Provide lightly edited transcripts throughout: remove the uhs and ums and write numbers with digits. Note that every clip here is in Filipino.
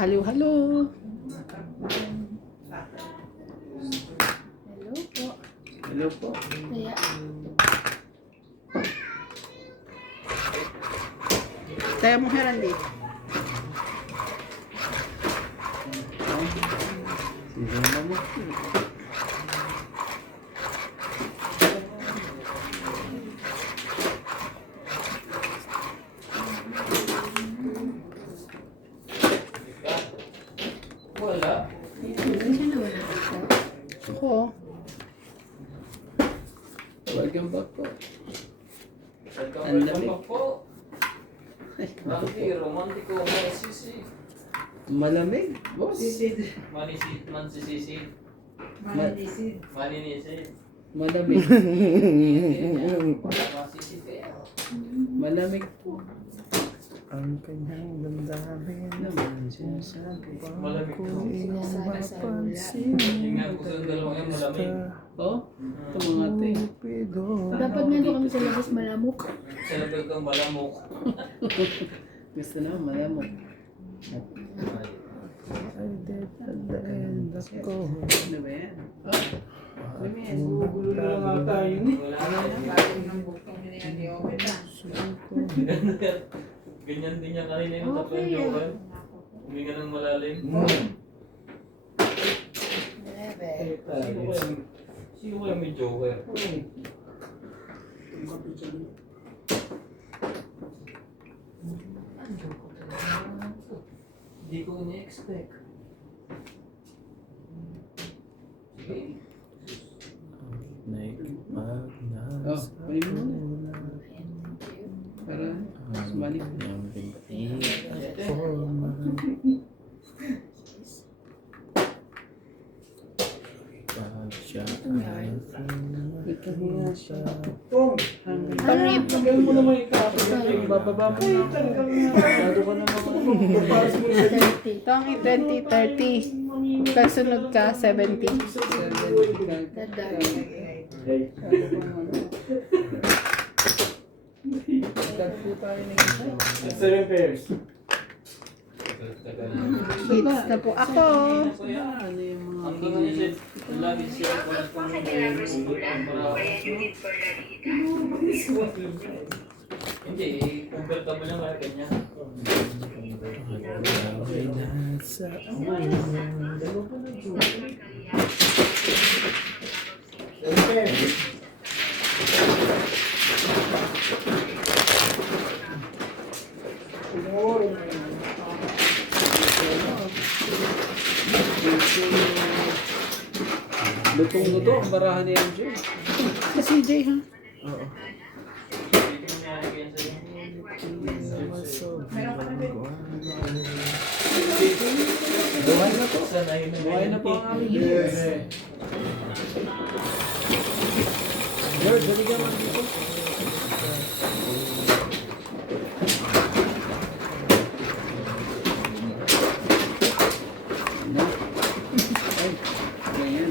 Hello, hello. Hello po. Hello po. Kaya, Tayo mo, Herandi. Sino mo? Wala. siya naman nakita. Ako. Welcome back po. Ang lamig. Welcome po. Randy, romantiko, manisisi. Malamig, boss. Mansisisi. Maninisid. Malamig. Masisisi. Malamig po. Ang kanyang damdamin naman sinasabi Malamig ko po. iyong mapansin. Yung nga gusto ng dalawang yan, malamig. Oh, ito mga ate. Cupido. Dapat nga doon kami sa labas malamok. Sa labag kang malamok. Gusto na, malamog. I did at the end ako. Ano ba yan? Oh, ano ba yan? Gugulo na lang tayo. Wala na. Ganyan din niya kanina yung tatlong joker. Huminga ng malalim. Sino kaya may joker? Hindi ko ni-expect. Sige. Oh, kunin mo muna. Para sumalik. Ito nga siya. Pangit. Bababa mo na ako. Masyado ka na naman. 30. Tangi 20, 30. Kasunod ka, 70. Tagpo tayo ng isa. 7 pairs. Hits na po ako. Ano yung mga Ang gano'n niya siya, lagi siya para hindi, converta mo lang kaya ganyan. Lutong-luto ang barahan ni MJ. Si CJ ha? Oo. Hindi mo niya ganyan sa'yo. Buhay na po. Sanayin na Buhay na po ang aming viewers. Lord, dali ka man dito. Ano? Ay, ganyan.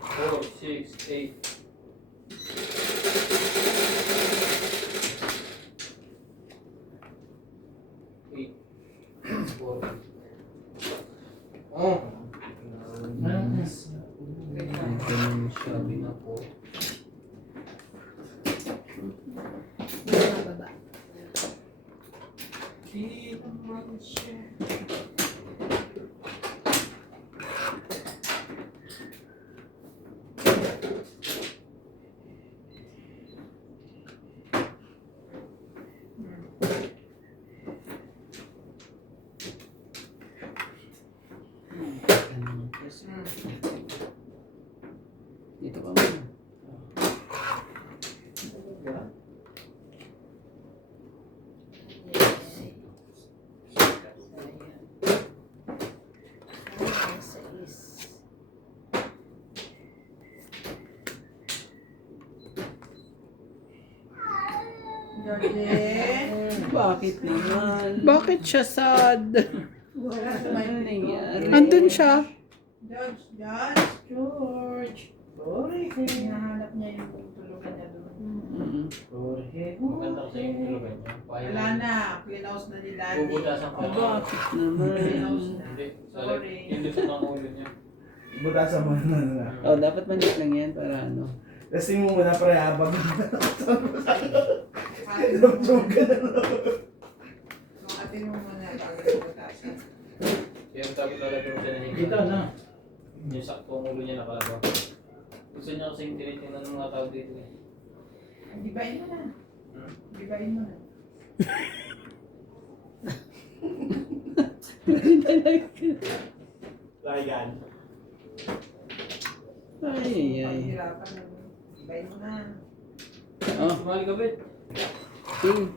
Four, six, eight. Eight. Four. Oh. Sabi na po. Bababa. Di naman siya. Bakit naman? Bakit siya sad? Ano nangyari? Andun siya. George. Sorry. Hinahanap niya yung tulugan niya doon. Sorry. Maganda kasi yung tulugan niya. Wala na, cleanhouse na ni Daddy. Bubutasan ka lang. Bakit naman? Hindi. Hindi sa ng ulo niya. Butasan mo na. Oh, dapat maliit lang yan para ano. Testing mo muna pre habang Yung atin mo muna bago yung butasan. Kaya dapat talaga mo siya nahiga. Ito na. Yung saktong ulo niya nakalaba. Gusto niya kasing tinitingnan ng mga tao dito eh. Dibayin mo na. Dibayin mo na. Layan. Ay, ay. Pahirapan na. Dibayin mo na. Oh, Sumali ka, Bet. king.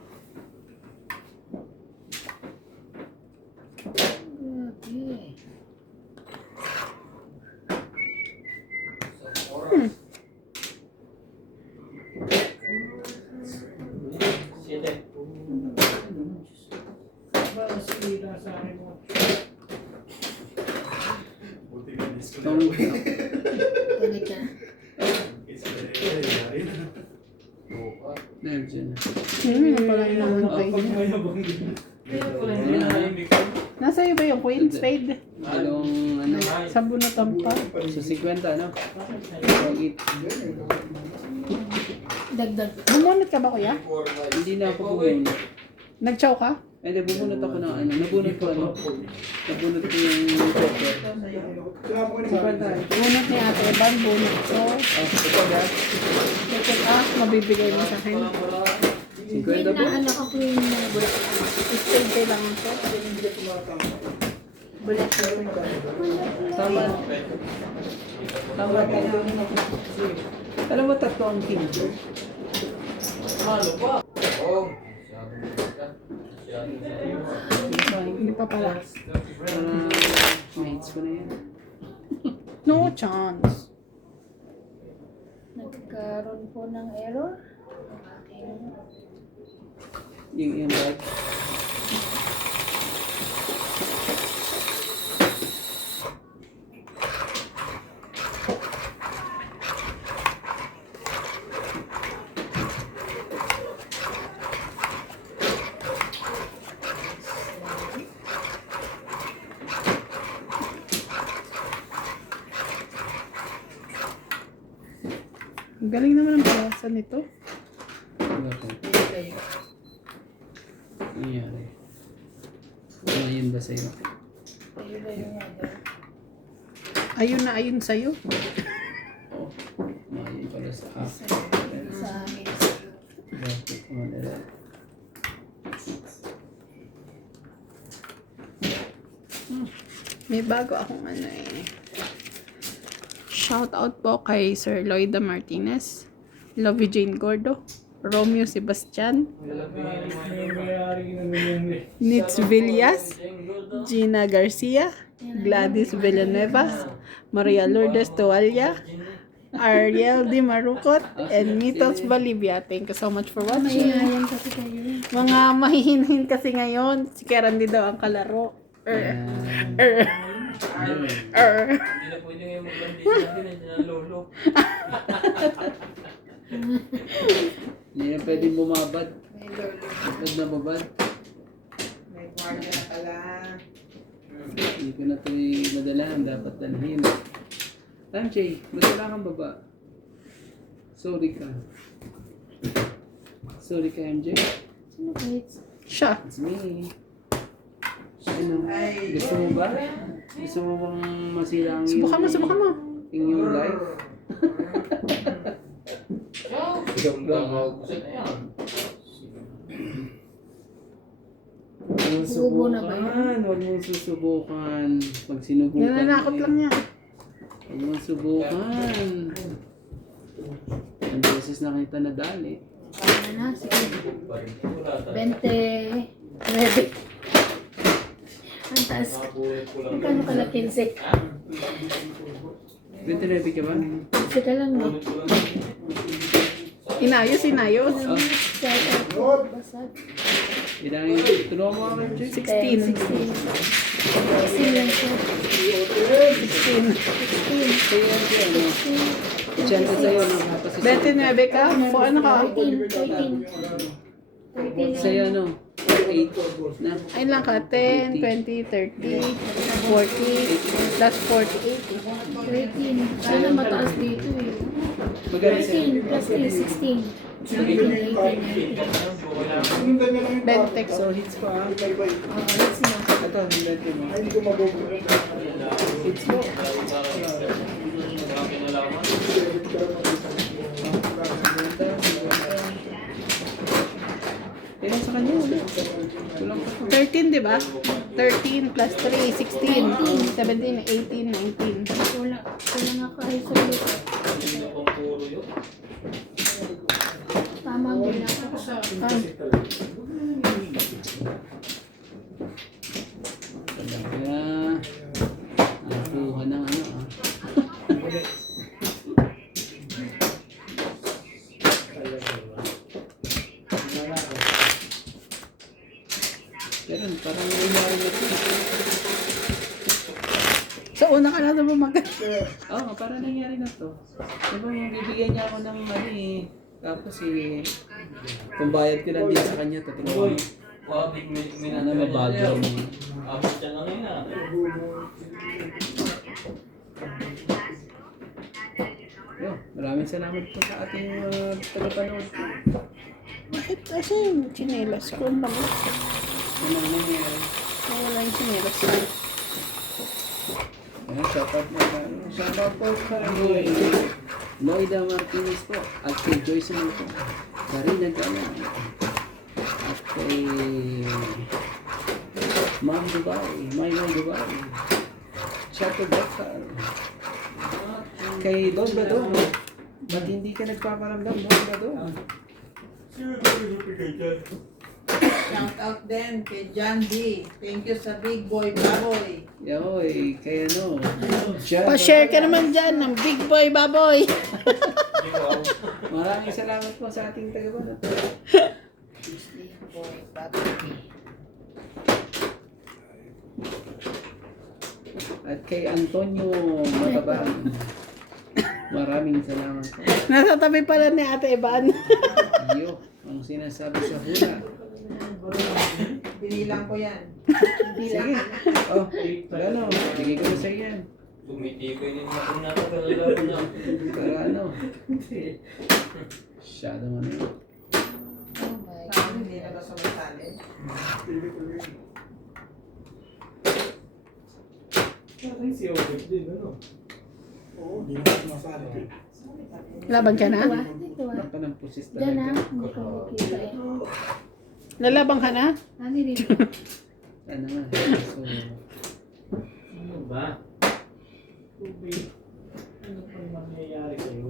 Okay. Sa oras. 7. Buti ka disco Tong, Talaga. nandiyan. Pala yung namatay niya. Hindi na naimik ko. Nasa iyo ba yung queen spade? Dalawang ano. Sa bunatan pa. Sa 50, ano? Pagit. Dagdag. Bumunot ka ba kuya? Hindi na ako bubunot. Nag-chow ka? Ay, nabubunot ako ng ano. Nabunot ko ano. Nabunot ko yung chocolate. 50. Bunot ni ate. Ban bunot ko. Oh, ito ba? Check mabibigay mo sa akin. 50 Queen ba? na ano ka queen na bullet. Spade kailangan ko. Bullet. Tama. Tama. Alam mo, tatlo ang king. Ano pa? Oh. Hindi pa pala. Mates ko na yan. No chance. Nagkaroon po ng error. Okay. Yung bag. Ang galing naman ang bawasan nito. Wala po. Nangyari. Ayun ba sa'yo? Ayun na ayun sa'yo. Oo. Ayun pala sa akin. Sa amin. Bakit naman nila? May bago akong ano eh. Shout out po kay Sir Lloyda Martinez, Lovey Jane Gordo, Romeo Sebastian, Nitz Villas, Gina Garcia, Gladys Villanueva, Maria Lourdes Toalla, Ariel Di Marucot, and Mitos Bolivia. Thank you so much for watching. Mahihayan kasi kayo. Mga mahihinahin kasi ngayon, si Kerandi daw ang kalaro. Hindi na pwede ngayon magbandis natin. Nandiyan ang lolo. Hindi na pwedeng bumabad. May lolo. Babad na babad. May guardia na pala. Hindi ko na ito madalahan. Dapat dalhin. Jay, madala kang baba. Sorry ka. Sorry ka, MJ. Sino kahit? Siya. It's me. Ano? Ay. Gusto mo ba? Gusto mo bang masira ang Subukan mo. Yung life? Joke lang. Maubusan na yan. Subo na ba yun? Huwag mong susubukan. Pag sinubukan. Nananakot lang niya. Huwag mong subukan. Ang beses na kita nadali. Ano na? Sige. Wala tayo. 20. Ready. Ang taas. Nakabulit ko lang. Magkano ka na 15? 29 ka ba? Kasi ka lang no? Bulit ko lang. Sa Inayos. Oh, Basag. ilang tulungan mo ako, Jay. 16. 16 lang po. 16. Sa'yo yan, Jay, ano? 80 sa'yo, no? Tapos 29 ka? Po, ano ka? 13. Sa'yo, ano? 8 na. Ay lang ka, 10, 20, 30, 40, plus 48. 13. Sana mataas dito eh. Magkano sa'yo? 13 plus 3, 16. 17, 18, 19. Bentex. So, hits ko, ah. Let's see. Ito, hindi mo. Hits mo. Ilan sa kanya ulit? Kulang pa to. 13, di ba? 13 plus 3, 16, 17, 18, 19. Wala nga kahit sa ulit. Tama mo lang ako. Talaga. Nakuha ng ano, ah. Pero parang nangyari na ito. So, una ka na ito bumagal. Oo, parang nangyari na to. Diba, bibigyan niya ako ng money eh. Tapos eh, kung bayad ko lang din sa kanya, tutulungan mo. Sana mabagal mo. Abot siya na ngayon ah. Yo, maraming salamat po sa ating tagapanood. Bakit? Asa yung chinelas ko? Ang bango. Ano nangyari? Nawala yung chinelas ko. Ayan, shoutout mo. Shoutout po sa kay Loida Martinez po. At kay Joyce mo po. Karina Gala. At kay Ma'am Dubai. Maymay Dubai. Chato Bakal. Kay Don Badon. Ba't hindi ka nagpaparamdam, Don Badon? Shout out din kay John D. Thank you sa Big Boy Baboy. Yoy, kay ano? Jan Pa-share ka Barata. naman dyan ng Big Boy Baboy. Maraming salamat po sa ating tagapanood. Big Boy Baboy. At kay Antonio Matabang. Maraming salamat po. Nasa tabi pala ni Ate Ivan. Yo, ang sinasabi sa hula. Binilang ko yan. Sige. Oh, ano, bigay ko na sa yan. Tumitipay din natin natin kalalaban niya. Para ano? Masyadong ano yun. Parang hindi na ba sumasali? Laban ka na? Dito ah. Wala pa ng pusis Diyan ah. talaga. Hindi ko makikita eh. Lalabang ka na? Ano dito? Ano nga. So, Ano ba? Tubig. Ano pa mangyayari sa'yo?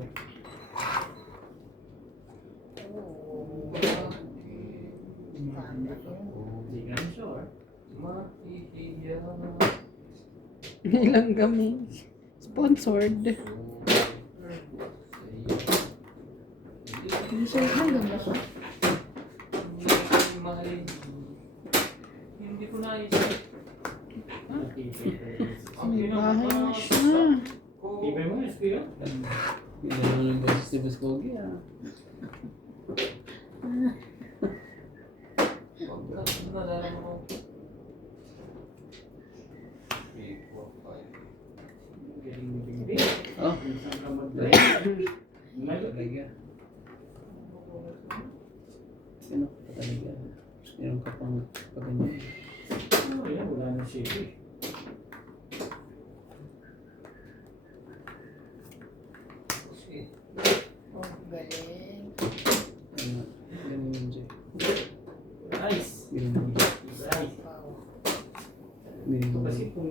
Hindi ka sure. Ilang gaming. Sponsored. Hindi siya hanggang ba siya? Hindi ko naisip. May bahay na siya. Tibay mo, Eskuya? hindi naman ng boses si Boss Kogi ah. Oh, talaga. Sino ka talaga? Meron ka pang paganyan. Wala na siya eh. Oh, galing. Ano, ganun yun, Jay. Nice. Ganun yun. Nice. Wow. Ganun Ito yun. kasi kung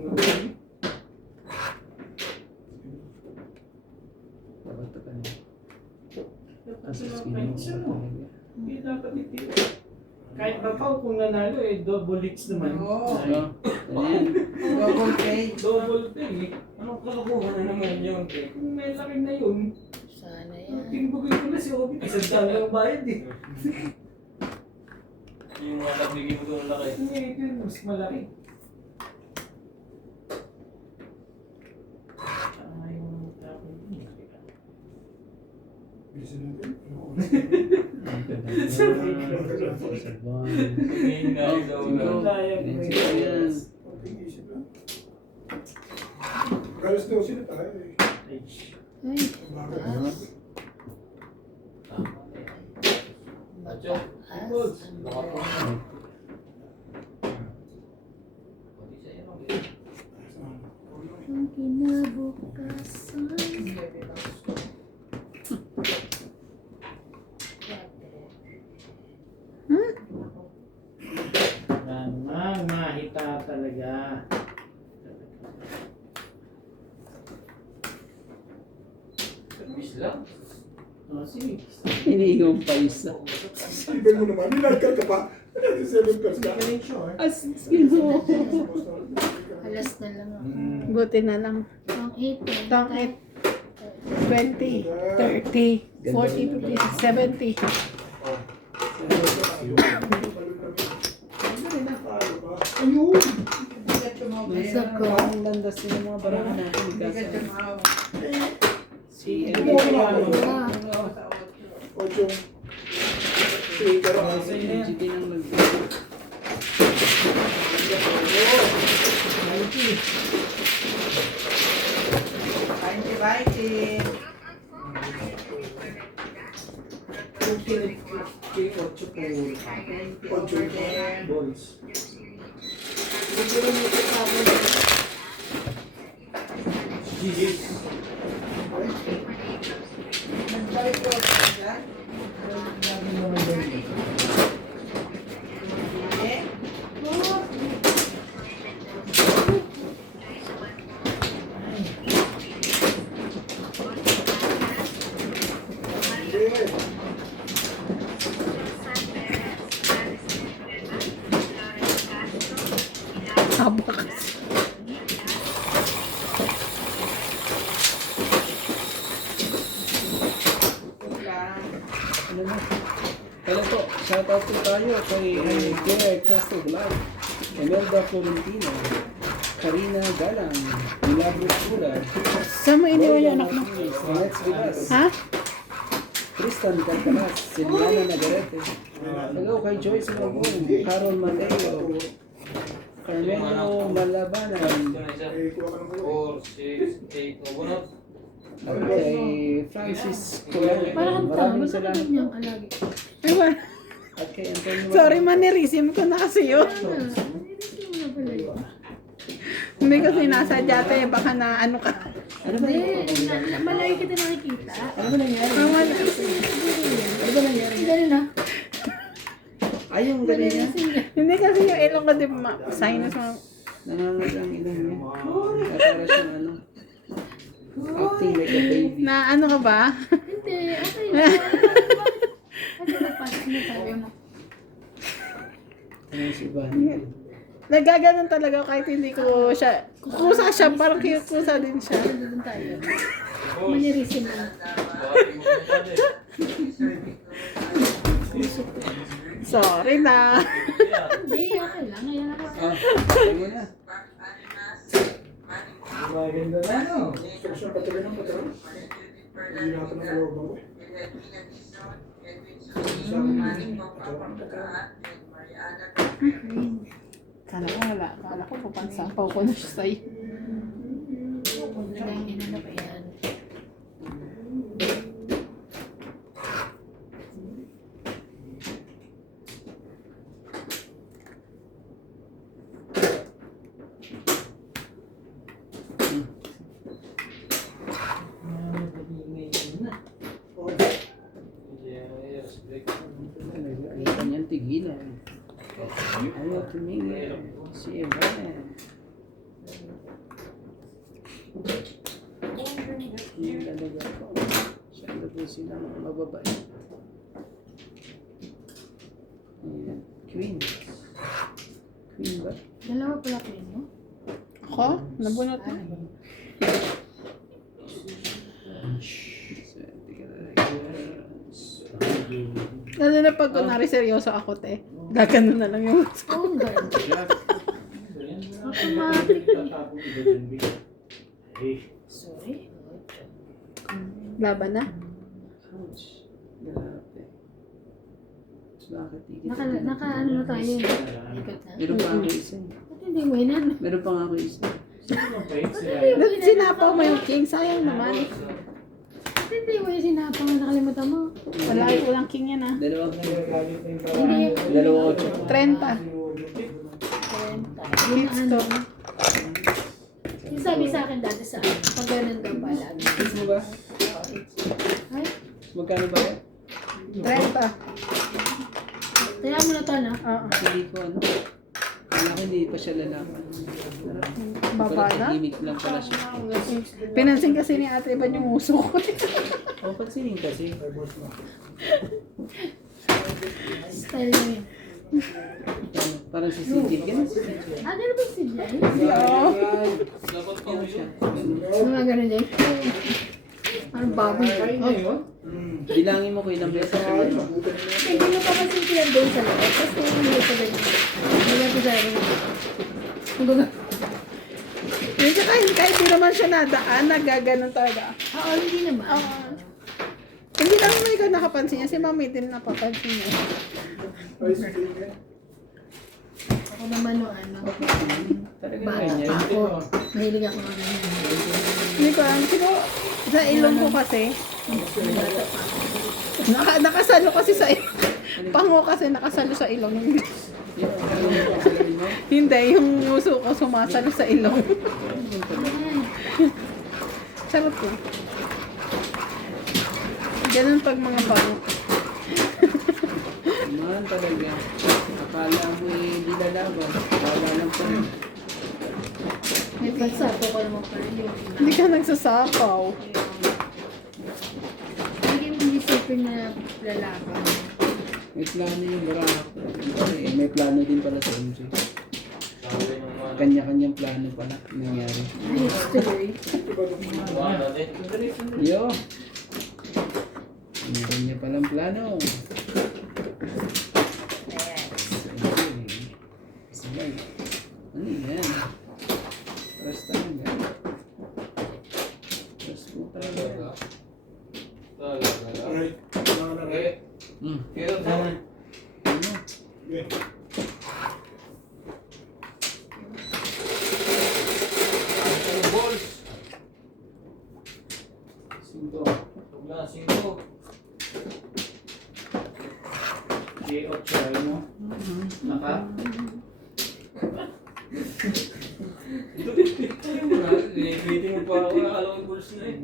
Dapat ka na. Asus ganun ka talaga. hindi dapat itiro. Kahit Bapaw kung nanalo eh, double hits naman. Oo. Oh, ano yan? Double pay. Double thing eh. Anong kalokohan na naman yun? Eh, kung may laki na yun, Sana Tingbugin ko na si Obi. Isang dami ang bayad eh. Yung mga nabigay mo doon laki. Ngayon yun, mas malaki. Ngayon nga yung daw na. Yan. Galos daw sila tayo eh. Ay, Ay, Acho, balls. Baka po. Pwede siya yun, okay. ang kinabukasan. Namang mahita talaga. Service lang. Oh, sige. Iniinom pa isa. Ibig mo naman, nilagkal ka pa. 7 pers ka. Galing sure. As, sino? Alas na lang ako. Buti na lang. Ang 8 eh. Tang 8, 20, 30, 40, 50, 70. Ayun! bigat yung mga pera. Ang landas din ng mga barang natin. Bigat yung mga Si Ocho. Sige, pero GT nang mag... Bye-bye. Kung kay 8 po. Ocho. Balls. Nagbalik ko sila. Lagi naman doon. Eh, Sige. Abakas. lang. Ano na? Kaya po, shoutout po tayo kay Claire Castro Vlog, Emelda Florentino, Karina Galang, Milagros Pula, Saan mo iniwan yung anak mo? Let's Vegas, Ha? Tristan Cantalas, Silvana Nagarete, hello kay Joyce Magong, Carol Mateo, Carmelo Malabanan, Eh, kuha ka ng kuha. 4, 6, 8, bunot. at kay Francis Colon. Parang Maraming salamat po. niyang alagi. Ewan. At kay Antonio Sorry, manirisim ko na kasi yun. Hindi ko sinasadya tayo, baka na ano ka. Ano ba yun? Malaki kita nakikita. Ano ba nangyari? Ano ba nangyari? Ganun na. Ay, yung ganyan niya. Hindi kasi yung ilong ko, di ba, sinus mo. Nangangat ang ilong niya. Para siyang ano. Acting like a baby. Na ano ka ba? Hindi, okay lang. Ano nagpasok na sabi mo? Ano si Van? Nagaganon talaga kahit hindi ko siya. Kukusa siya, parang kukusa din siya. Doon tayo. Manirisin na. Baka di mo pwede. Sorry na. Hindi, okay lang. Ngayon ako. Ah, sabi mo na. Maganda na, no? Section pa talaga ng patrol. Hindi na ako ng loob ako eh. Sabi niya, patrol. Kala ko wala. Kala ko papansapaw ko na siya sa'yo. Maganda yung inano pa yan. Oh, Hindi, yes, break. Ayaw kanyang tigilan. Ayaw tumingin. Si Evan. Yung talaga po. Siyempre po silang mababait. Ayan. Queen. Queen ba? Dalawa pala ko yun, no? Ako? Nabunot na. So, tika na lang. Lalo na pag kunwari seryoso ako, te. Gagano na lang yung Oo, ang ganda. Automatic. Sorry. laban na. Ouch. Grabe. Bakit hindi Naka ano na tayo. Ikot na. Meron pa ako isa. Ba't hindi mo inan? Meron pa nga ako isa. Ba't sinapaw mo yung king? Sayang naman. Ba't hindi mo yung sinapang na nakalimutan mo? Walang king yan ah. Dalawang Hindi. Dalawa 8. 30. Hits to. Yung sabi sa akin dati sa pag ganun ka pala. Hits mo ba? Ay, Magkano ba yan? 30. taya mo na to, no? Oo. Hindi ko ano. Wala ko hindi pa siya lalaman. Baba na? Limit lang pala siya. Pinansin kasi ni Ate Ivan yung uso ko. O, pansinin kasi. Style mo yun. Parang si CJ. Ganun si CJ. Ah, gano'n ba si Jay? Oo. Dapat ko Ganun siya. Mga gano'n Jay. Parang baboy. Oh. Bilangin mo ko ilang beses sa ano. Hindi mo pa kasi siya doon sa loob. Tapos kung ano sa ganyan. Wala ko sa akin. Kumbaga, Minsan kahit di naman siya nadaan, nagaganon talaga. oo, hindi naman. Hindi lang mo ikaw nakapansin niya. Si Mami din napapansin niya. Ako naman no, ano. Talaga Bata ganyan. pa ako. Mahilig ako ng ganyan. Hindi ko alam. Siguro sa ilong ko kasi. Bata pa ako. Nakasalo kasi sa ilong. Pango kasi nakasalo sa ilong. Hindi, yung uso ko sumasalo sa ilong. Sarap ko. Ganun pag mga pango. Man talaga. Akala mo hindi lalaban. Akala lang pa. May pagsapo ko naman pa rin yun. Hindi ka nagsasapaw. Hindi mo isipin na lalaban. May plano yung Barak. May plano din pala sa MJ. Sabi ng mga Kanya-kanyang plano pala nangyari. History. mga natin. Yo! Kanya-kanya palang plano. Sige. Ano yan? Press talaga. Press po talaga. Eh, Hmm. kaya naman. Ano? Ang balls. Sinto. Wala, sinto. J8 siya, ano? Naka? Waiting mo pa ako, nakalaw yung balls na eh.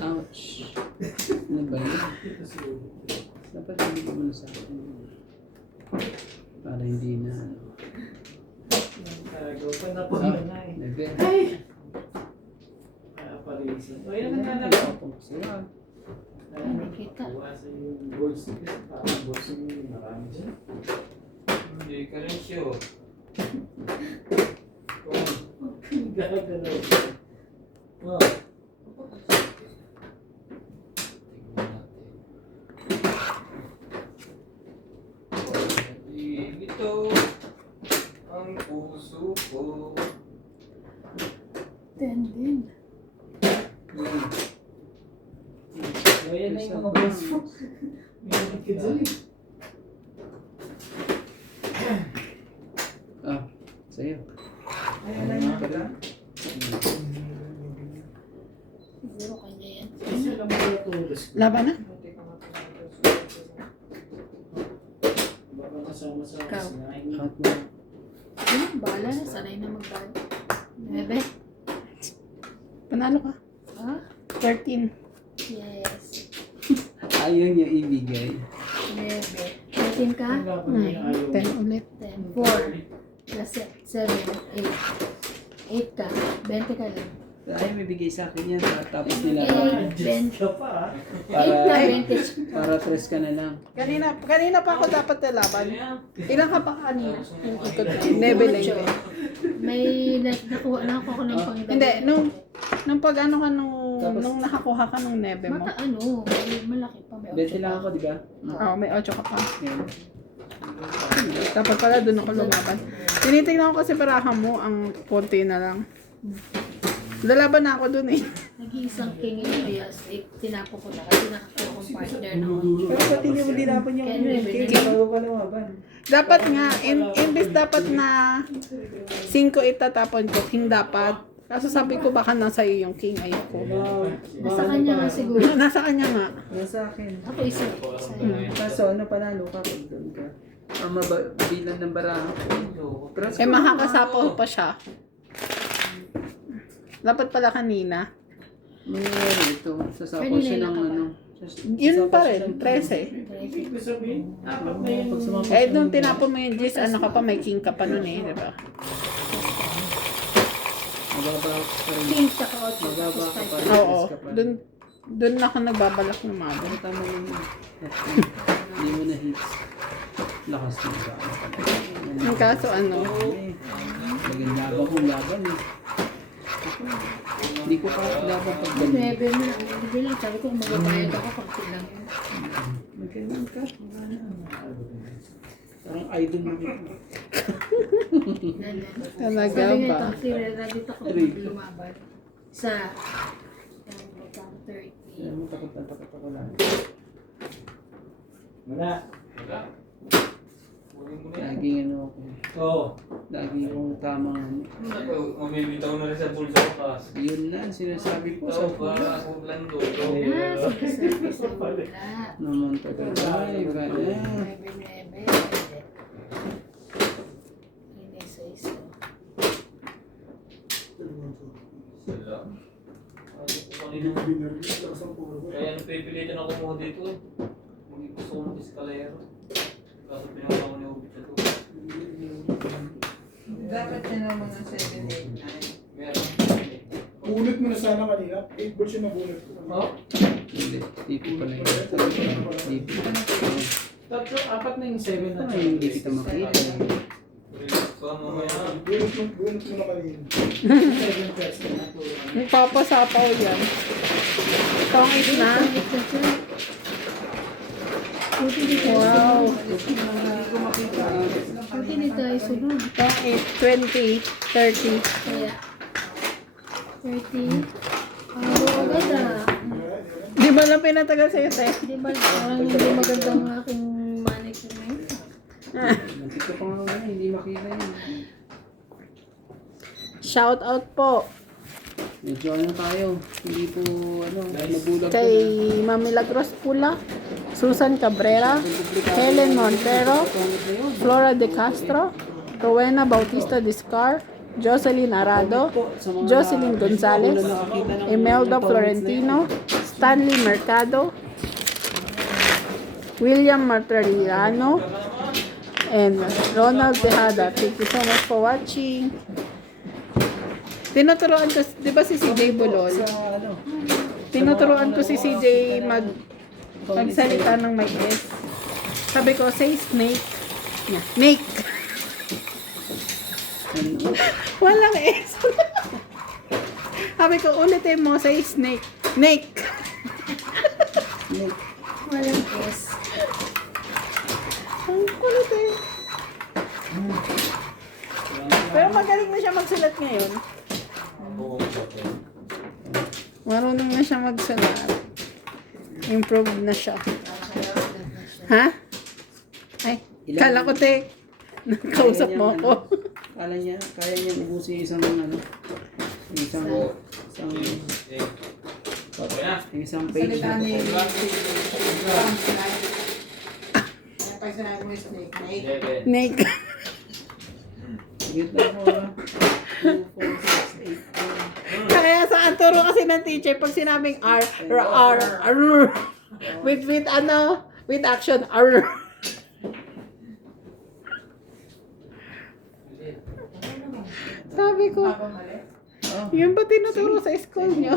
Ouch. Ano ba yun? Dapat hindi ko muna sa akin. Para hindi na ano. Nagbe. Tapos sila. Hindi kita. Hindi ka rin sure. Ito ang puso ko. Tendin. Ayan na yung mga boss mo. Ah, sa'yo. Ayan na nga pala. Siguro kanya yan. Laban na? Ikaw. Out mo. Bahala na. Sanay na magbala. 9. Panalo ka. Ha? 13. Yes. Ayaw niya ibigay. 9. 13 ka? 10 ulit. 10. 4. Plus 7. 8. 8 ka. 20 ka lang. Ay, may bigay sa akin yan. Tapos nila. Para tres ka na lang. Kanina pa ako dapat nilaban. Ilan ka pa kanina? Yung ikot na yun. Nebelay. May nakuha na ako ng pang Hindi, nung pag ano ka nung nakakuha ka nung nebe mo. malaki pa. May 20 lang ako, di ba? Oo, may 8 ka pa. Yan. Dapat pala doon ako lumaban. Tinitingnan ko kasi parahan mo, ang konti na lang. Lalaban na ako doon eh. nag-iisang king yung Rias, tinapo ko na kasi nakakuha kong partner no. Pero ba't hindi mo dinapan yung king? Bago ka lumaban. Dapat nga, imbes dapat na 5 itatapon ko, king dapat. Kaso sabi ko baka nasa iyo yung king, ayoko. Nasa kanya nga siguro. Nasa kanya nga. Nasa akin. Ako isa. Kaso ano, panalo ka pag doon ka. Ang mabilan ng baraha. Pero Eh makakasapaw pa siya. Dapat pala kanina. mangyayari ito. Sasapaw Kanina siya lang ng ka ba? ano. Yun pa rin, 13. Eh, nung tinapon mo yung Gis, ano ka pa, may king ka pa nun eh, di ba? Mababa ka rin. King tsaka otso. Mababa ka pa rin. Oo, Ka pa rin. dun ako nagbabalak ng mga. Pero tama lang yun. Hindi mo na hits. Lakas mo ka. Ang kaso ano, Naging laban kong laban eh. Hindi ko pa laban pag ganun. 9 na lang. Hindi lang. Sabi ko magbabayad ako konti lang yun. Magkailan ka? Parang idol mo dito. talaga Sabi nga ba? ito kasi dito ako lumaban. Sa 30. Alam mo, takot na takot ako lang. Wala. Kunin mo na yan. Laging ano ako. Oo. Lagi kong tamang ano. Mabibitaw na rin sa bulsa ko kasi. Yun na, sinasabi ko sa Ito, para ako lang doon. Sige, sa wala. naman tagal. Ay, iba na. 9. Hindi sa isa. Wala. Kaya napipilitan ako kumuha dito eh. Gusto ko ng eskalero. Kaso pinagawa ko ni Ubit sa to. Dapat yan ang mga 7, 8, 9. Meron. Bunot mo na sana kanina. 8 balls yung nabunot ko. Oh? Hindi, tipo pala yun. Tipo. Tatlo, 4 na yung 7 Ay, hindi kita makita. Relax ka mamaya. Bunot mo na kanina. Papasapaw yan. Tongit na. Wow. Buti nito ay sunod. Tongit, 20, 30. Kaya 30. Agad ah. Di ba lang pinatagal sa'yo, te? Di ba parang hindi maganda ang aking manicure na yun? Dito pa nga wala, hindi makita yun. Shout out po Medyo ano tayo, hindi po ano, nabulag kay Mami Lagros Pula, Susan Cabrera, Helen Montero, Flora De Castro, Rowena Bautista Discar, Jocelyn Arado, Jocelyn Gonzalez, Imelda Florentino, Stanley Mercado, William Martiriano, and Ronald Tejada. Thank you so much for watching. Tinuturuan ko, di ba si CJ Bulol? Sa ano, Tinuturuan ko si CJ magsalita ng may S. Sabi ko, say snake. Yeah. Snake. Walang S. Sabi ko, ulitin mo, say snake. Snake. Walang S. Ang kulit eh. Pero magaling na siya magsulat ngayon. Marunong na siya magsulat. Improved na siya. Ha? Ay, kala ko te. Nakausap mo ako. kala niya, kaya niya ubusin isang ano, isang page Salita na ni to. Kaya pag sinabi mo snake, snake. Snake. Wait lang po ah. 2, 4, 6, 8, 9. Kaya sa turo kasi ng teacher, pag sinabing R, with ano, with action, R. Sabi ko, Oh. Yan ba tinuturo sa school nyo?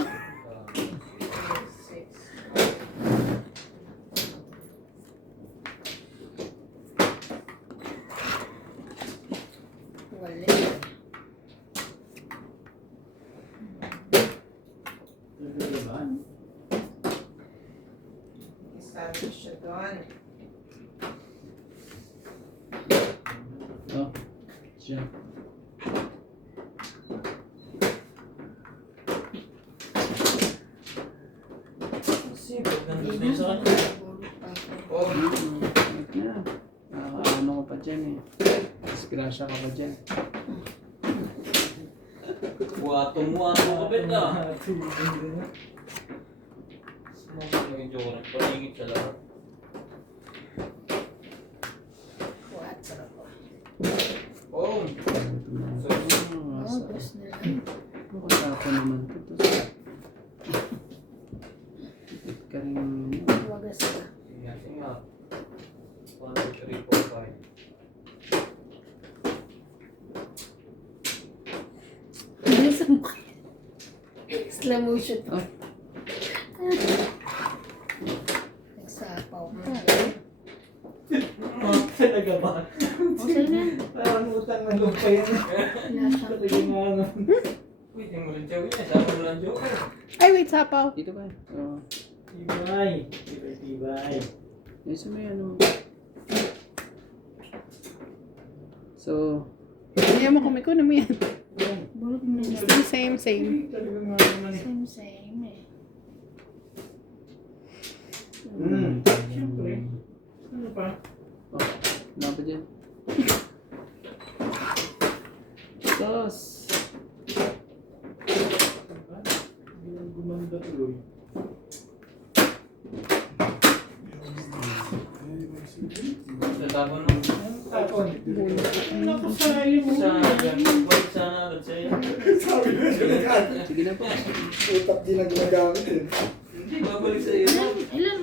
Wala. Establish siya doon. Oh. Siya. Kasi, pag nandun na yun sa kanya. Oh, Wait na. Ano ko pa dyan eh. Disgrasya ka pa dyan. buhatong ka bet na. Smoke yung joke na. Palingit sa lahat. What? Sarap ko. Oh, so, Oh, gusto nila. Pagkatapo naman ito. Tipid ka rin yung Wagas ka. ingatan nga. 1, 2, 3, 4, 5. Hindi sa mukha. Slow motion. Oh. Nagsapaw ka. Talaga ba? Okay na. Parang utang na lupa yan. Wala siyang Talaga nga ano. Uy, di mo lang joke yan. Sabi mo lang joke. Ay, wait, sapaw. Dito ba? Oo. Tibay. Tibay. Yes, may ano. So, Hindi mo kumikuno mo yan. bulog mo na. Same, same. Talaga nga naman eh. Same eh. Siyempre. Ano pa? oh, ano pa dyan? Sauce. Hindi lang gumanda tuloy. Natapon mo. Tapon. Naku, sayang mo. Balik sana agad sa'yo. Sabi mo siya. Sige na po. Utap din ang ginagamit eh. Hindi, babalik sa'yo. Ilan?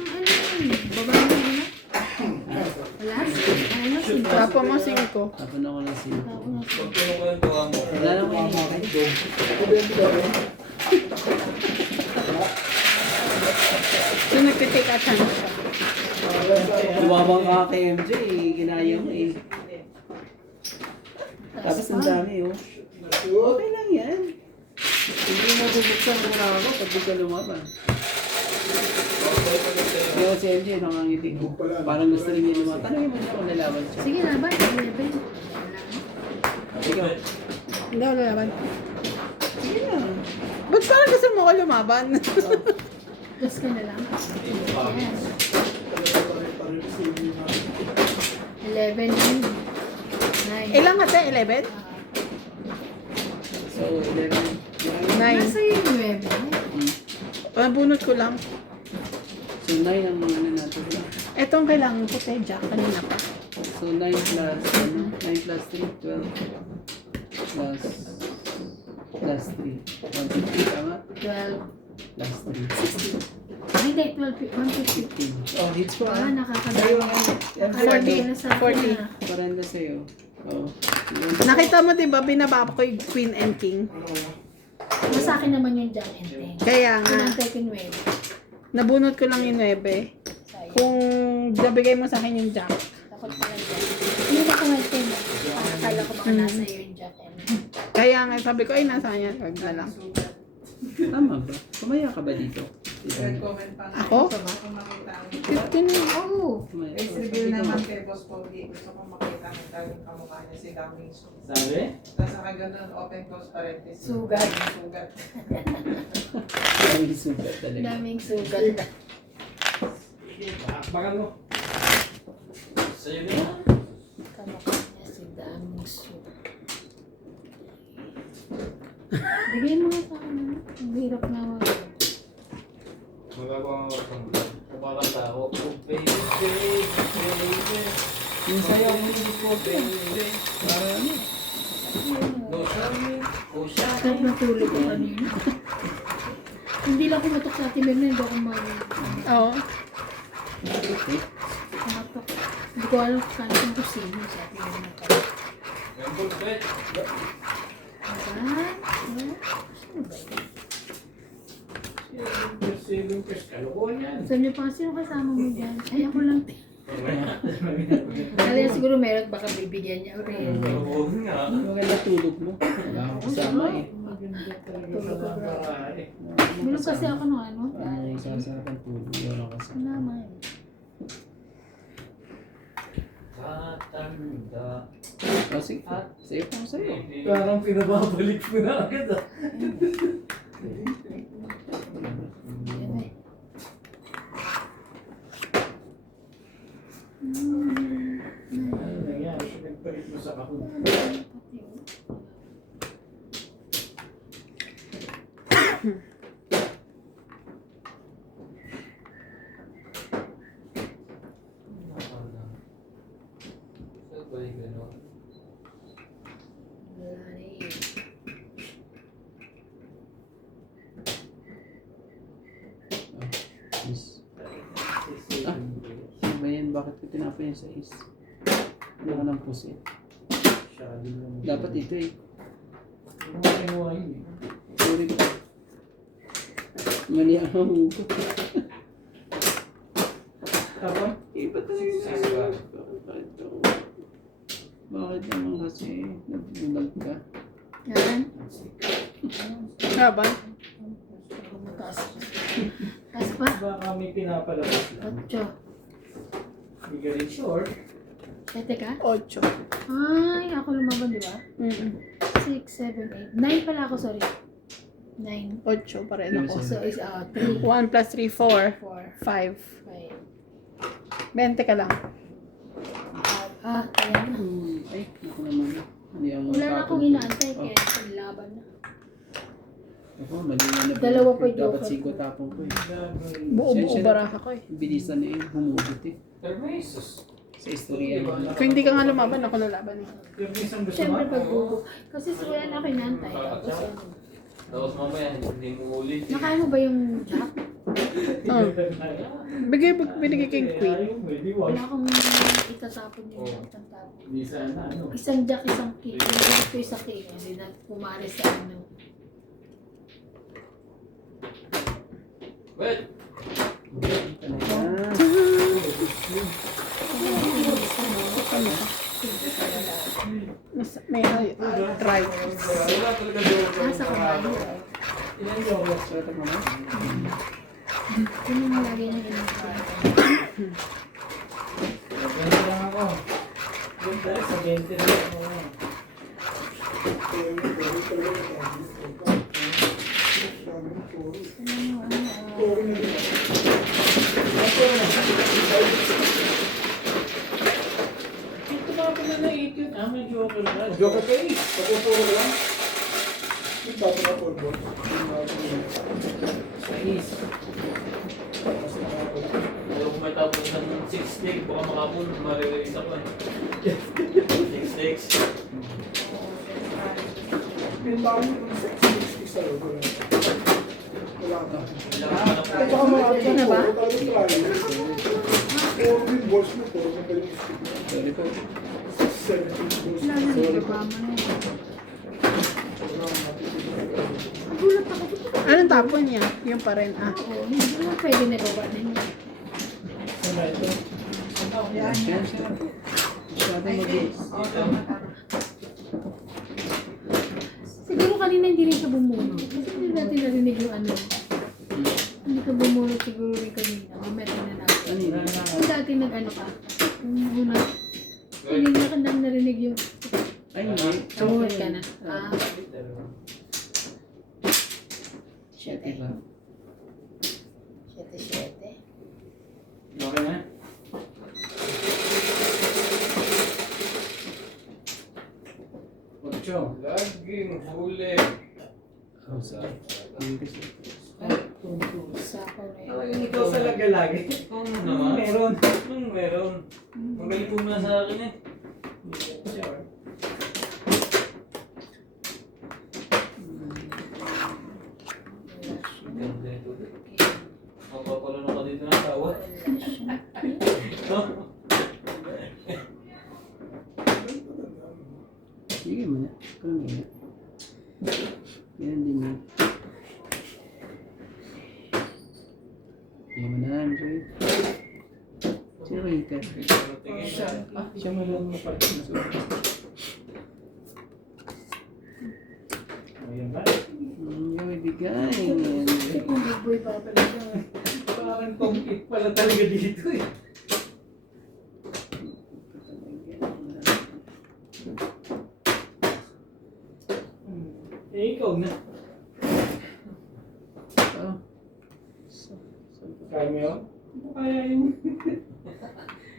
Babae mo na? Last? Ano? Sinta? Tapo mo 5. Tapon ako ng sino. Pag kinukwento mo. Wala na ko yun. So, nagtitake a chance siya. Lumabang ka kay MJ, ginaya mo eh. Tapos ang dami oh. Okay lang yan. Hindi mo bubuksan muna ako pag di ka lumaban. Yung si MJ nakangiti ko. Parang gusto rin niya lumaban. Tanungin mo siya kung nalaban siya. Sige na ba? Sige na. Ikaw. Hindi ako lalaban. Sige lang. Ba't parang gusto mo ko lumaban? Gusto ka na lang? Yes. 11 yun. 9. Ilang ate? 11? So, 11. 9. Nasa yung 9. Bunot ko lang. So, 9 ang ano natin. Itong kailangan ko kay Jack kanina pa. So, 9 plus, ano? 9 plus 3, 12. Plus 3. 150, tama? 12. Plus 3. 60. Ay, hindi. 12. 150. Oh, hits ko Ah, ah. nakakadami. Nakakadami na sa akin 40. na. Paranda sa'yo. Oh. Nakita mo diba binababa ko yung Queen and King? Mas sa akin naman yung Jack and Ten. Kaya nga, Pinantay ko yung 9. nabunot ko lang yung 9. Sayang. Kung nabigay mo sa akin yung Jack. Takot pa lang Jack. Hindi ba ka mag-10? Akala ko baka nasa iyo yung Jack and Ten. Kaya nga sabi ko, ay nasa kanya, wag na lang. Tama ba? Kumaya ka ba dito? Third comment pa nga. Ako? Gusto ko makita ang 15 na. Oo. Kumaya ka. Face reveal naman kay Boss Pogi. Gusto ko makita ang tawag kamukha niya si Daming Su. Sabi? Nasa kaganon, open close parenthesis. Sugat. Sugat. Ang sugat talaga. Daming sugat. Bakal mo. Sa'yo na yan. Kamukha niya si Daming sugat. Bigay mo nga sa akin. Ang hirap na wag. Magagawa nga ako sa kumakanta ako. Oh, baby, baby, baby. Yung sayo mo hindi po, baby. Para ano? Go show me. Go show Sarap na tulog ko kanina. Hindi lang kumatok sa atin, meron hindi ako Oo. kumatok. Hindi ko alam kung sino sa atin. Remember, bet. Diba? Sabi niyo pa, sino kasama mo dyan? Ay, ako lang. Kaya siguro meron baka bibigyan niya. Okay. Oo nga. Maganda tulog mo. Wala akong kasama eh. Bulog kasi ako nung ano. Ano yung sasarapan tulog? Wala kasama. Naman. Tatanda. O sige, sayo ko sa'yo. Parang pinababalik mo na agad ah. Ano nangyari? Nagpalit mo sa kahon. Saan ba yung gano'n? Wala na eh. Is. Ano ba yan? Bakit ko tinapay yan sa is? Ano ka ng pusit? Dapat ito eh. Sorry ko. Mali ang hugot. Tapos? Iba talaga. Bakit naman kasi nagbulag ka? Yan. Haba. Taas. Taas pa. Baka may pinapalabas lang. 8. Hindi ka rin sure. Sete ka? 8. Ay, ako lumaban, di ba? Mm-mm. 6, 7, 8. 9 pala ako, sorry. 9. 8 pa rin ako. So, is 3, 1 plus 3, 4. 4, 5. 5. 20 ka lang. Kaya na. Ay, ako naman. Hindi ang Wala na akong inaantay, kaya laban na. Ako, mali na Dalawa pa yung Dapat joker. 5 tapong ko eh. Buo-buo baraha ko eh. Bilisan na yun, humugot eh. Termesus. Sa istorya na. Kung hindi ka nga lumaban, ako lalaban eh. Yung isang gusto Siyempre, mo? pag bubo. Kasi wala na ako inaantay. Tapos ano. Tapos mamaya, hindi mo ulit. Nakain mo ba yung jack? Oh. Binigay kay Queen. Wala akong itatapon yung isang tapon. Hindi sana, ano? Isang jack, isang cake. Yung jack ko isang cake. Hindi na pumari sa ano. Wait! May try. Wala talaga joke. Nasa kamay. Ilan yung Sarap naman. Yun yung lagi na ginagawa. Ganun lang ako. Doon tayo sa 20 na ako. Ito ba ako na na-8 yun? Ah, may joker na. Joker kayo eh. Pagpupuro ko lang. Yung bago na pulbo. Sa is. Kung may tapos ng 6 stick, baka makapun, marirelease ako eh. 6 sticks. Yung bago yung 6 sa loob. Wala ka. Kailangan na Ay, baka marami Ito na ba? Talagang try. Puro yung balls mo. Puro na kayo yung stick. Sorry po. 17 balls. Wala na nagpapama na yun. Nagulat ako. Anong tapon niya? Yung pa rin. Ah. Oo, hindi naman pwede na baba din. Sana ito. Yan. Masyado mag-iis. Siguro kanina hindi rin siya bumulot. Kasi hindi natin narinig yung ano. Hindi ka bumulot siguro rin kanina. Mamaya na natin. Ano yun? Kung dati nag-ano ka, yung una, hindi na ka nang narinig yung Ay, hindi. tumuhod ka na. Ah, Diba? 7. Okay na? Ocho. Laging huli. Oh, sorry. Hindi kasi. Sapaw na yun. Talagang ikaw talaga lagi. Oo naman. Meron. Anong meron? Magaling po na sa akin eh. Sure. Ganda ito. Magpapalunok ka dito ng tawa. No? Sige mo na. Kung yan. Yan din yun. Siya mo lang mapalit. Ayun ba? Yung ibigay. Kasi kung big boy pa talaga. Parang complete pala talaga dito eh. Eh, ikaw na. Oh. Kaya mo yun? Kaya yun.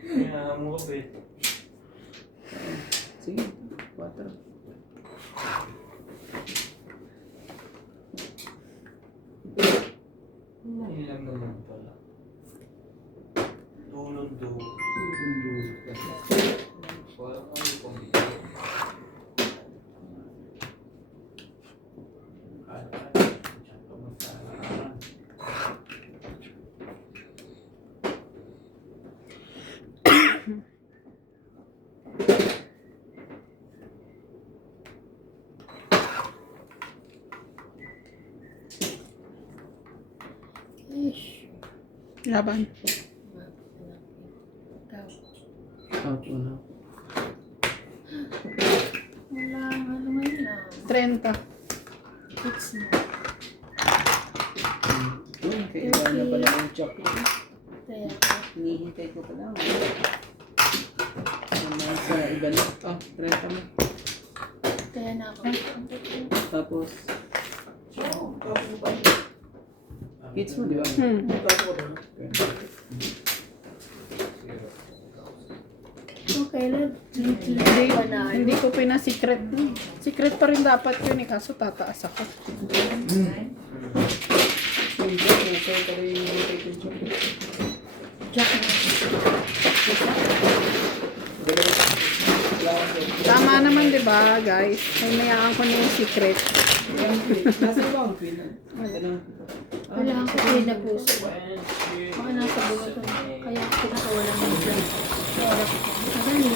Kaya mo ka ba eh. Sige, 4. Yun lang naman pala. Tulong do. Parang ano pang dito. Ish. Laban. Ikaw. Out na. Wala, ano ngayon lang. 30. Fix mo. Kailangan na pala ng chocolate. Kaya, Hinihintay ko pa lang. Sa iba na. Oh, 30 mo. kaya na ako. Tapos, hits mo, di ba? Okay lang. Hindi ko pinasikret. Secret pa rin dapat yun eh, kaso tataas ako. Yung chocolate, so pala yung hinihintay ko yung chocolate. Tama naman, di ba, guys? May mayaan ko na yung secret. Nasa iba ang queen. Ano? Wala akong clean na puso. Mga nasa buto. Kaya pinakawala mo dyan. Kaya ako. Madali.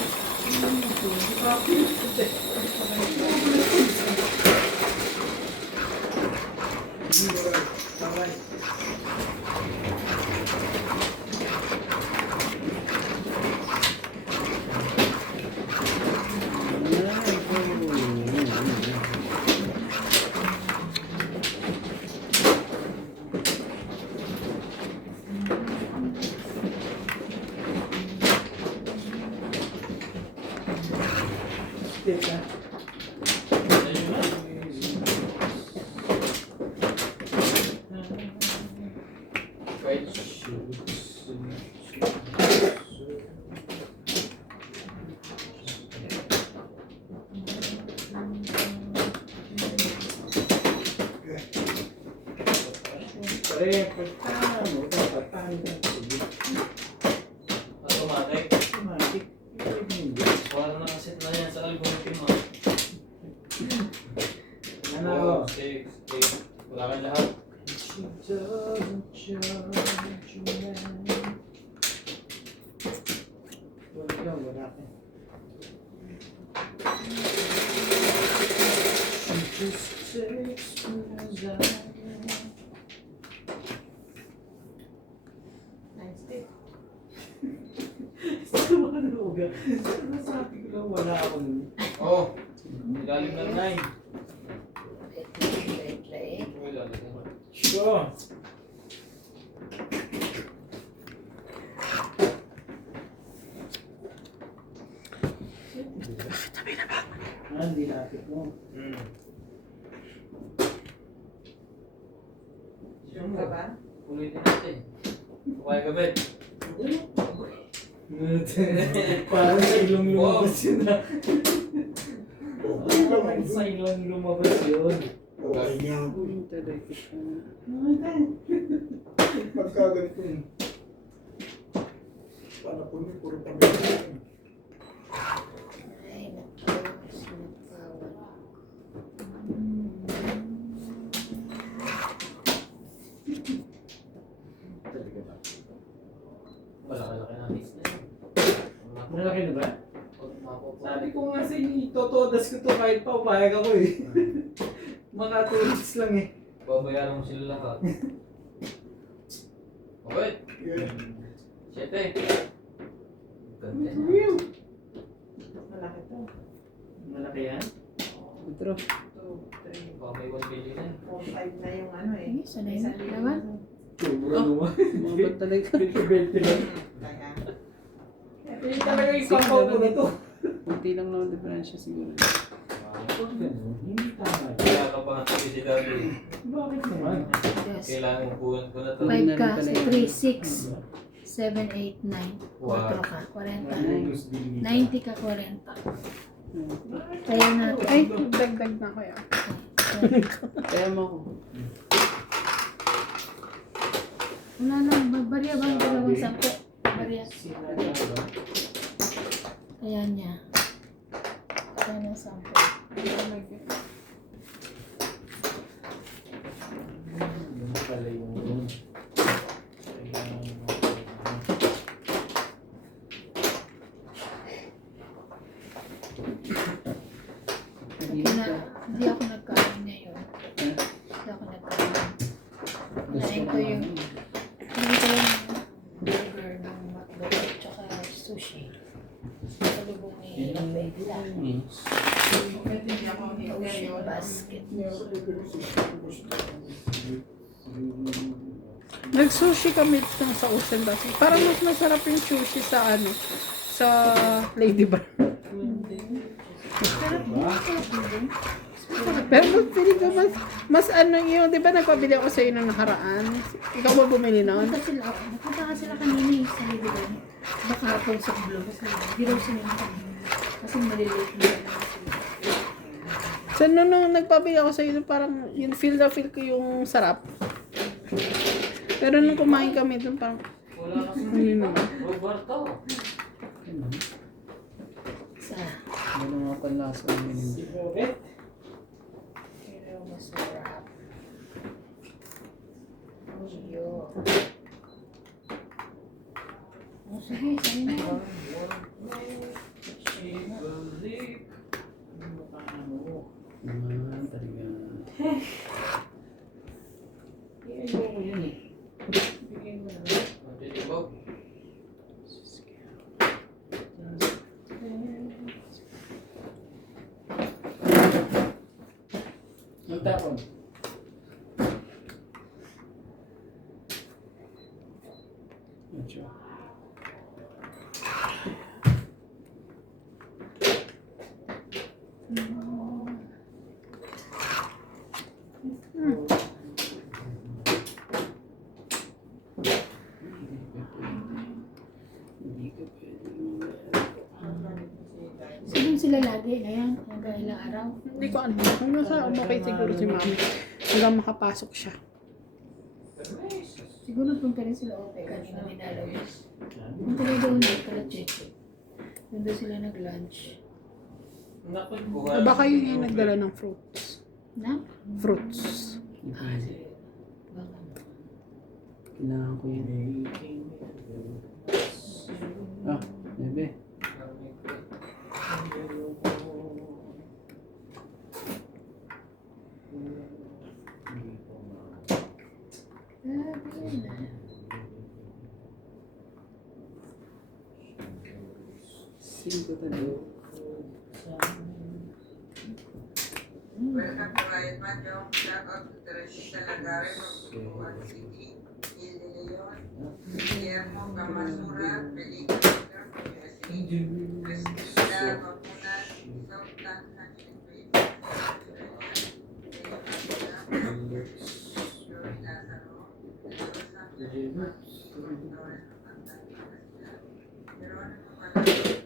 Kahit automatic. Wala na kasit na yan sa algorithm mo. Ano? 6, 8. Wala kang lahat. Wala ka. Sabi ko lang wala akong... Oh! Ilalim ng 9. Ilalim ng Sure. Hindi lapit mo. Sure ka ba? Ulitin natin. Kumain ka, Ben? Parang sa ilong lumabas yun na. Parang sa ilong lumabas yun. Okay niya. Pagka ganito. Paano po niyo? Puro pamilya. Ay, nagpawan. Malaki-laki na mix na yun. Malaki na ba? Sabi Sabi ko nga sa inyo, totodas ko to kahit pa upayag ako eh. Mga 2 weeks lang eh. babayaran mo sila lahat. Okay. Yeah. 7. Ganda. Whew. Malaki to. Malaki yan? Ito. 2, 3, Baka may 1 billion na. 4, 5 na yung ano eh. Sige, sanay na. Naman. Sobra naman. Mga talaga. 20-20 lang. Kaya. Ito yung talaga yung kapaw ko na to. Kunti lang naman diferensya siguro. Hindi tama. Kaya ka pa nga si Daddy. Bakit naman? Yes. Kailangan buwan ko na to. 5 ka, so 3, 6, 7, 8, 9. 4 ka, 40. 90 ka, 40. Kaya natin. Ay, dagdag na kaya. Kaya mo ako. Wala lang, barya ba? Dalawang 10. Barya. Kaya niya. Kaya ng 10. Pala yung Hindi ako nagkain ngayon. Hindi ako nagkain. Kinain ko yung burger ng McDo at saka sushi. Sa lubong ni Bella. Pwede hindi ako Sushi yun. basket. Nag-sushi kami dun sa Ocean Basket. Parang mas masarap yung sushi sa ano, sa Lady Bar. Pero feeling ko mas ano yung, di ba nagpabili ako sa iyo nung nakaraan? Ikaw ba bumili noon? Napunta ka sila kanina eh, sa Libigan. Baka ako sa blog. Hindi daw sila kanina. Kasi malilate na lang. So nung nagpabili ako sa iyo, parang yung feel ko yung sarap. Pero nung kumain kami dun, parang Wala kasi ano naman. Roberto. Sa Ano nga panlasa ng minimum. pero masarap. Yo. Oh, sige, sige na. Naman talaga. ayoko yun eh. Bigyan mo na lang. Pwede ba? Magtapon. Medyo. Hindi ka pwede. So, dun sila lagi ngayon, hanggang ilang araw. Hindi ko ano. Hanggang sa okay siguro si mami. Hanggang makapasok siya. Siguro punta rin sila ope kanina may nalawis. Punta rin doon doon kala Cheche. Doon doon sila nag-lunch. Naku, Baka yun yung nagdala ng fruits. Na? Fruits. Ah, sige. Baka. Kailangan ko yun. Ah, bebe. Cinco talaga. Welcome to Riot Manjo. Shout out to Teresita Lagares of Butuan City, Il de Leon, Guillermo Camasura, Felipe Peter, Cristina Mapunas, Sultan Hanshin Faith, Joey Lazaro, Veronica Palacio,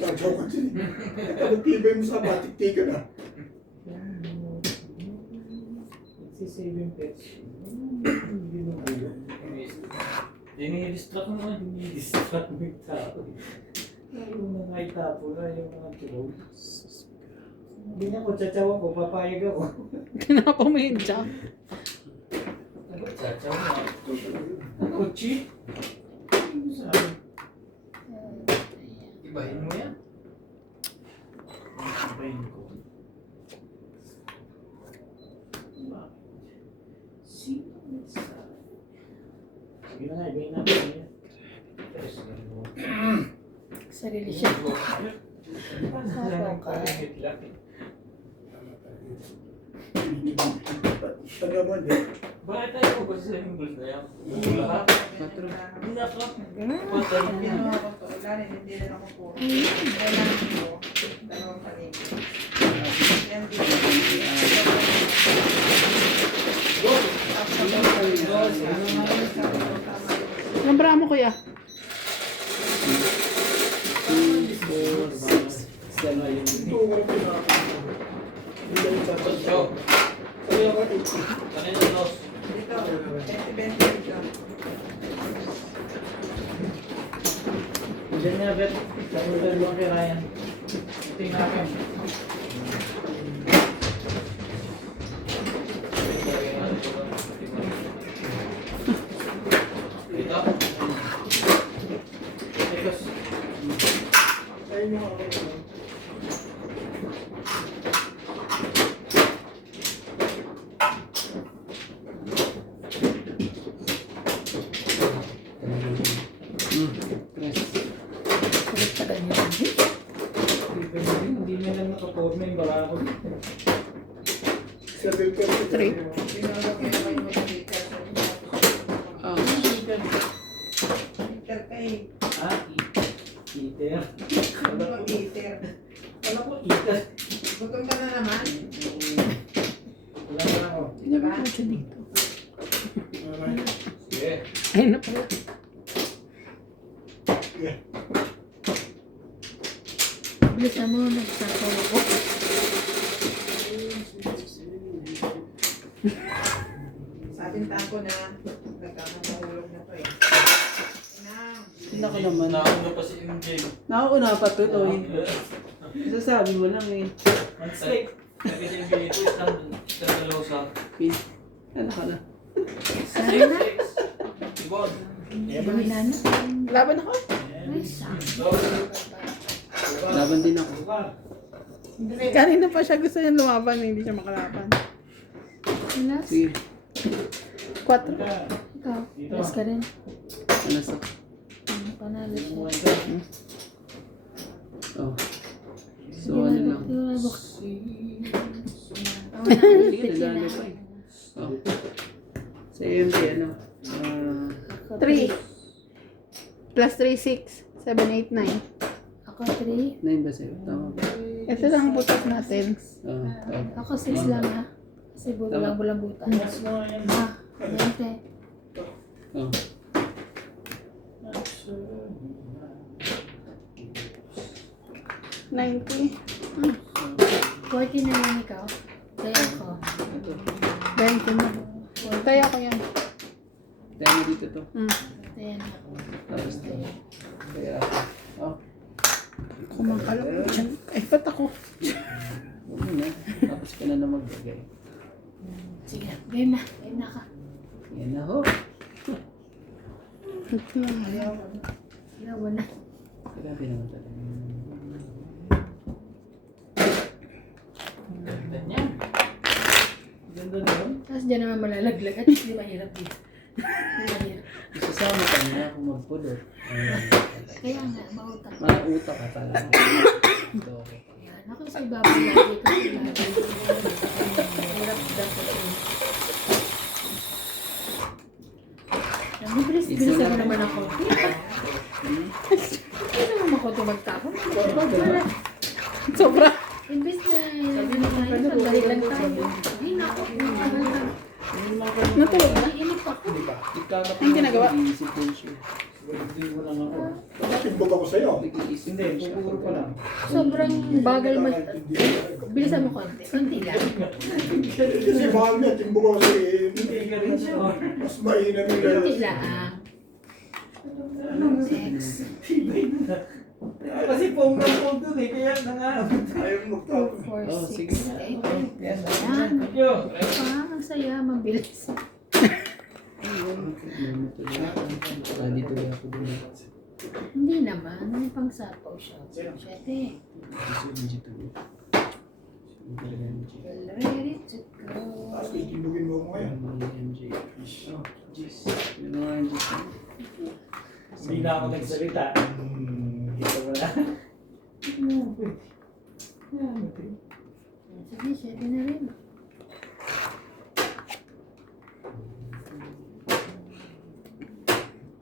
Tataw ka din. Ang tibay mo sa batik ka na. Nagsisave yung pets. Hindi mo gulo. Dinidistract mo naman. Dinidistract mo yung tao. Ayaw na nga itapo na yung mga tulog. Hindi niya ko tsatsawa ko, papayag ako. Tinapa mo yung jam. Chachaw na. Kutsi? Ano sabi? Ibahin mo yan. Sabayin ko. Sige na nga, ibahin natin. Sarili siya. Taga mo din. Bakit tayo po ba sa singles na yan? Lahat? Patro. Hindi na po. Ginawa ko to. Wala rin, hindi rin ako po. Kailangan ko. Dalawang paligid. Yan dito. Nabra mo kuya. 2, 4, 6, 7. Ito, wala pinaka. Hindi rin sa Ocho. Kaya ako, 80. Kanina dos. Dito. 20 dito. Diyan nga, Bet. Samulan mo kay Ryan. Ito yung akin. Dito. Tekos. Ayun yung ako. Hindi na lang nakaporma yung barako. 7 ka. Three. Binulog ko yung kayo mag-speaker. Ah, Speaker kay. Ah, eater. Ano mag-eater? Alam ko, eater. Gutom ka na naman. Wala na ako. Diba? Sige. Ayun na pala. Bilisan mo, nagsasawa ko. Sabintaan ko na. Nagkakamahulog na to eh. Inang. Nako naman. Nauna pa si MJ. Nakauna pa to, Toy. Sasabi mo lang eh. One stick. Sabi si MJ ito, isang dalawa sa Okay. Ano ka na? Sana na. Ibon. Gawin na na. Laban ako. Ay, sakit. Laban din ako. Kanina pa siya gusto niya lumaban, hindi siya makalaban. Last. Sige. 4. Ikaw. Last ka rin. Ano sa? Panalo siya. Oh. So ano lang. Sige, nalalo pa eh. Oh. Sa MD ano? 3. Plus 3, 6. 7, 8, 9. Ako 3. 9 ba sa'yo? Tama ba? Ito lang ang butas natin. Ako 6 lang ha. Kasi bulang butas. Ah, 20. Oh. $90. 40 na lang ikaw. Kaya ako. Ito. 20 na. Tayo ko yan. Tayo mo dito to. 10 ako. Tapos to. Kaya oh. Kumakalo. Ay, ba't ako? Huwag mo na. Tapos ka na magbagay. Sige, game na. Game na ka. Yan na ho. Ayaw mo na. Grabe naman talaga. Ganda niya. Ganda doon. Tapos dyan naman malalaglag at hindi mahirap dito. Hindi mahirap. Isasama ka niya kung magpulot. Kaya nga, mautak. Malautak ka talaga. Ito okay. Yan. Ako sa ibabaw lagi kasi lagi. Hirap dapat yun. Bilis ako naman ako. Hindi naman ako ito magtapon. Sobra. Imbes na sandali lang tayo. Ay, naku. Natulog na. Inip ako. Ang ginagawa? Nag-iisip din siya. Hindi ko lang ako. Timbog ako sa'yo. Nag-iisip Hindi, din siya. pupuro pa lang. Sobrang bagal bilisan mo konti. Konti lang. Kasi mahal niya, timbog ako sa'yo. Hindi ka rin siya. Mas mainam yung Konti lang. Sex. Tibay na. Kasi ponggang po doon eh, kaya nangarap. Ayaw mo 2, 4, Oh, 6, sige. 8. Yan. Yan. Yo. Ang saya, mabilis. Ayun. Dito lang ako din. Hindi naman. May pang sapaw siya. Sino? Siyete. MG to. MG. Ready to go. Tapos kikinugin mo ako ngayon. MG. Oh, jeez. Yung mga MG. Hindi na ako nagsalita. Dito mo na. Sige, siyete na rin.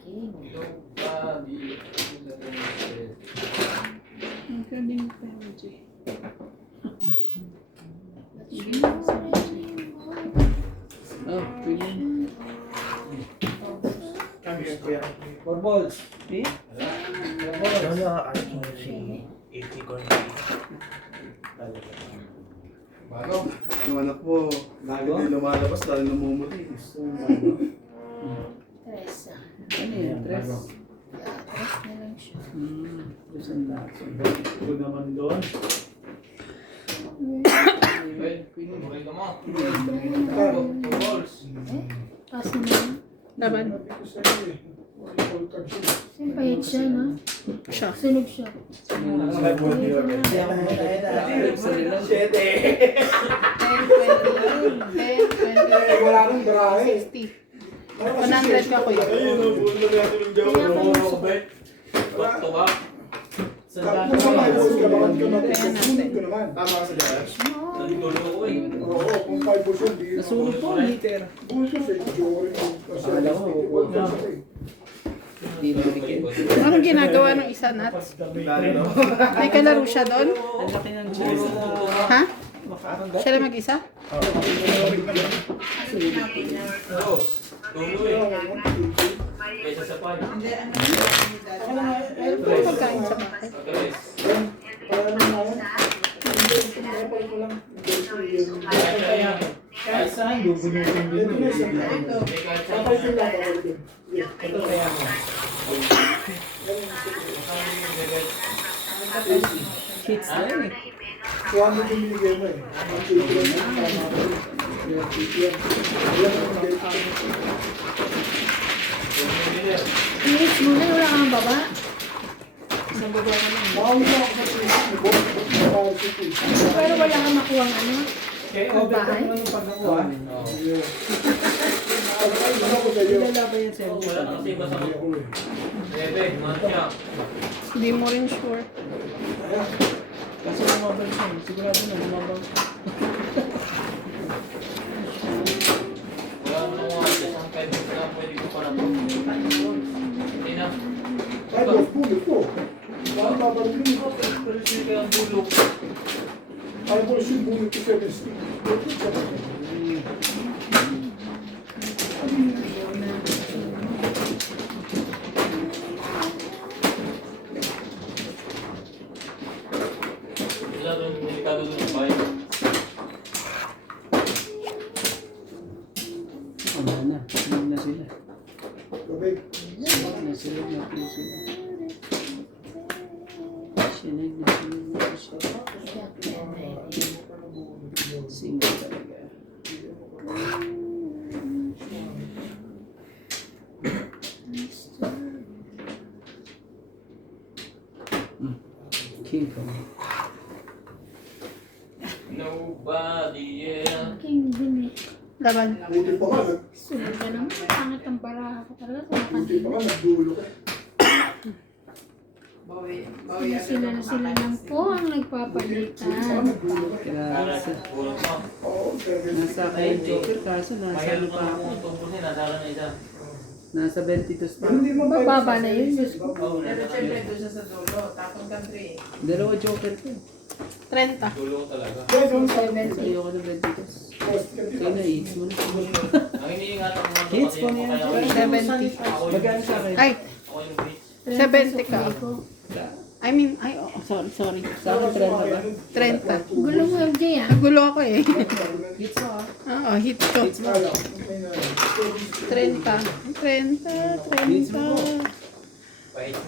Okay. Nobody. Ang galing pa, MJ. Oh, brilliant. Kami yan, kuya. 4 balls. Eh? 4 balls. Yung anak mo, lagi din lumalabas, lalo namumuli. Tres. Ano yan? Tres? Tres na lang siya. Tres ang lahat. Ito naman doon. Well, okay ka mo. 2 balls. Pass na lang. Laban. Sabi ko sa'yo eh. All cards yun. Siyempre, hit siya, no? Siya. Sunog siya. Nakakay mo niyo. Hindi ako muna. Siyete. 10, 20, 10, 20, Wala nang barahe. 60. 100 ka, kuya. Ayun, nabuhan na natin ng joke. Back to back. Tapos sa mga kasi kabakan ka natin. Kaya natin. Sumunod ka naman. Tama ka sa garage. Nagdulo ako eh. Oo, kung 5% di. Nasunog po, liter. Bulsos eh. Jory mo. Kasi Akala ko, all cards eh. Hindi na bigyan. Anong ginagawa ng isa, Nats? Lalo. May kalaro siya doon? Ang laki ng chest. Ha? Siya lang mag-isa? Close. Tulo eh. Kaysa sa 5. Meron po pagkain sa bahay. Pagkalis. Para naman ako. Kapal ko lang. Kahit saan, bubunutin din. Ito na isang kain. May kahit sa Kapal ko lang. Kapal ko. Ito kaya mo. Hits na yun eh. Kung ano yung binigay mo eh. Ang tutulan mo. Tama ko. Wala nang date. Hit muna, wala kang baba. Bawal na ako sa tuloy. Bawal sa tuloy. Pero wala kang makuha ano. Kaya overtime mo yung pagkakuha. Ano ko sa'yo? Kilala ba yan sa MG? Wala na kasi basta Hindi ako eh. Bebe, mancha. Hindi mo rin sure. Kasi lumabang siya. Sigurado na lumabang siya. Wala mo nang mga isang 5 minutes na pwede ko pa na to. Hindi na. Ay, bullet ko. Bakit babalik yun? Pero siya kaya ang dulo. Ay, bullet yung bullet ko 7 Wala doon, delikado doon sa bahay. Wala na. Sinag na sila. Gabay. Sinag na sila. Sinag na sila. Single talaga. King Kong. Nobody, yeah. King din eh. Laban. Buti pa ka. Sunog ka naman. Pangit ang baraha ko talaga. Buti pa ka. Nagdulo ka. Sila na sila lang po ang Buti pa ka. nagpapalitan. Nagdulo ka. Para Nasa, sa kulang mo. Oo, 7. nasa akin yung Joker kaso nasa Kaya ano mo pa pa ako. akong tubusin, nadala na isa. Nasa 22 pa. Hindi mo Bababa na yun, Diyos ko. Oo, Pero nadala syempre, na. doon siya sa dulo. Tapang country eh. Dalawa Joker ko. 30. Dulo ko talaga. Kasi ayoko na 22. Post ka Kaya na hits mo na. Ang iniingatan ko mga Hits kasi pa yung niya. kaya 70. ako yung Magkano sa akin? Ay, ako yung hits. 70 ka. I mean, sorry. Sa akin 30 ba? 30. Gulo mo, MJ ah. Nagulo ako eh. Hits mo ah. Oo, hit ko. Hits mo. 30. 30. Hits mo. 30. Pahit mo na.